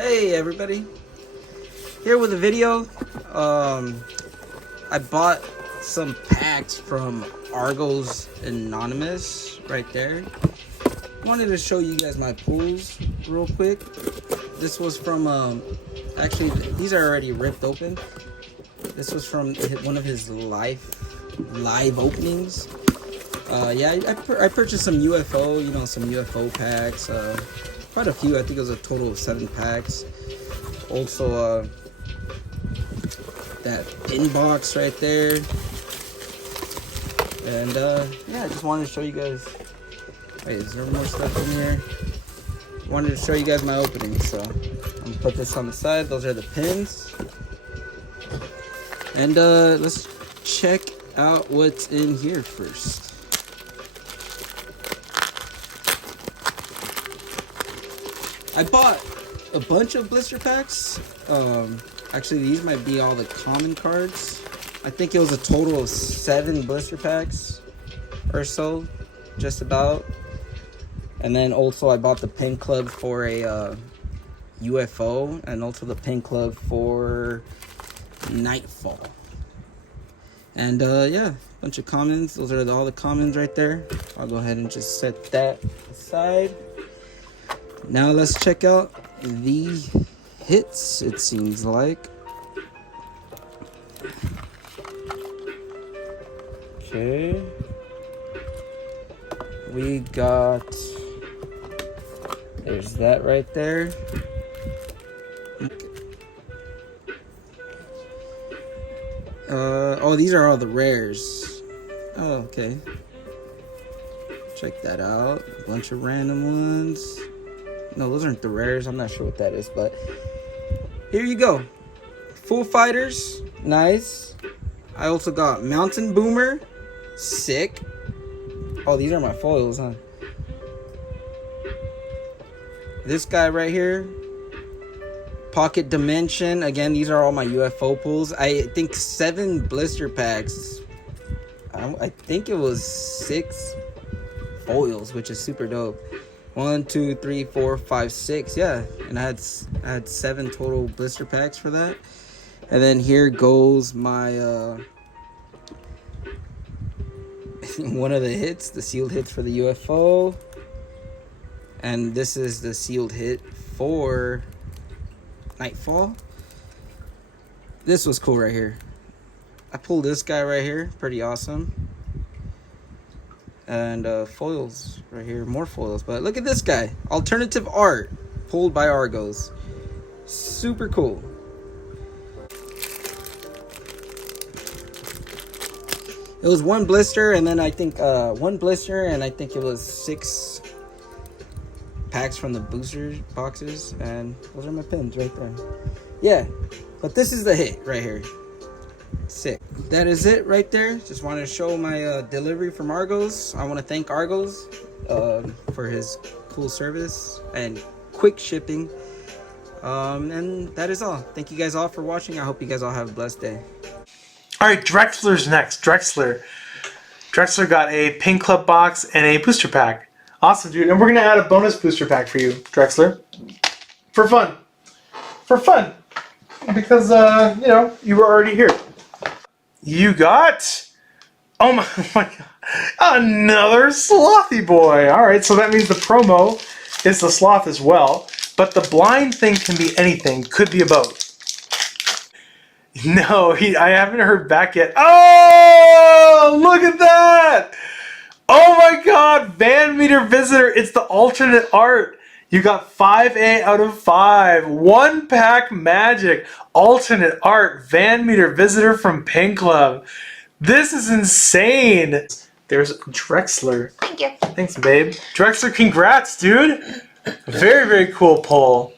Hey everybody, here with a video. I bought some packs from Argos Anonymous right there. Wanted to show you guys my pulls real quick. This was from actually these are already ripped open. This was from one of his live openings. Yeah, I purchased some UFO, some UFO packs. Quite a few. I think it was a total of 7 packs. Also, that pin box right there. And yeah, I just wanted to show you guys. Wait, is there more stuff in here? Wanted to show you guys my opening, so I'm gonna put this on the side. Those are the pins. And let's check out what's in here first. I bought a bunch of blister packs. Actually, these might be all the common cards. I think it was a total of 7 blister packs or so, just about. And then also I bought the pin club for a UFO, and also the pin club for Nightfall. And yeah, bunch of commons. Those are all the commons right there. I'll go ahead and just set that aside. Now let's check out the hits, it seems like. Okay. We got... There's that right there. Oh, these are all the rares. Oh, okay. Check that out. A bunch of random ones. No, those aren't the rares. I'm not sure what that is, but here you go. Full Fighters, nice. I also got Mountain Boomer, sick. Oh, these are my foils, huh? This guy right here, Pocket Dimension. Again, these are all my UFO pulls. I think 7 blister packs. I think it was 6 foils, which is super dope. 1, 2, 3, 4, 5, 6. Yeah, and I had 7 total blister packs for that. And then here goes my one of the hits, the sealed hits for the UFO. And this is the sealed hit for Nightfall. This was cool right here. I pulled this guy right here, pretty awesome. And foils right here, more foils. But look at this guy, alternative art, pulled by Argos. Super cool. It was 1 blister, and then I think 1 blister, and I think it was 6 packs from the booster boxes. And those are my pins right there. Yeah, but this is the hit right here. Sick. That is it right there. Just wanted to show my delivery from Argos. I want to thank Argos for his cool service and quick shipping. And that is all. Thank you guys all for watching. I hope you guys all have a blessed day. Alright, Drexler's next. Drexler got a pin club box and a booster pack. Awesome, dude. And we're going to add a bonus booster pack for you, Drexler. For fun. For fun. Because, you were already here. You got, oh my god, another Slothy boy. Alright, so that means the promo is the sloth as well. But the blind thing can be anything. Could be a boat. No, I haven't heard back yet. Oh, look at that. Oh my god, Van Meter Visitor. It's the alternate art. You got 5A out of 5. 1 pack magic. Alternate art. Van Meter Visitor from Pin Club. This is insane. There's Drexler. Thank you. Thanks, babe. Drexler, congrats, dude. Very, very cool pull.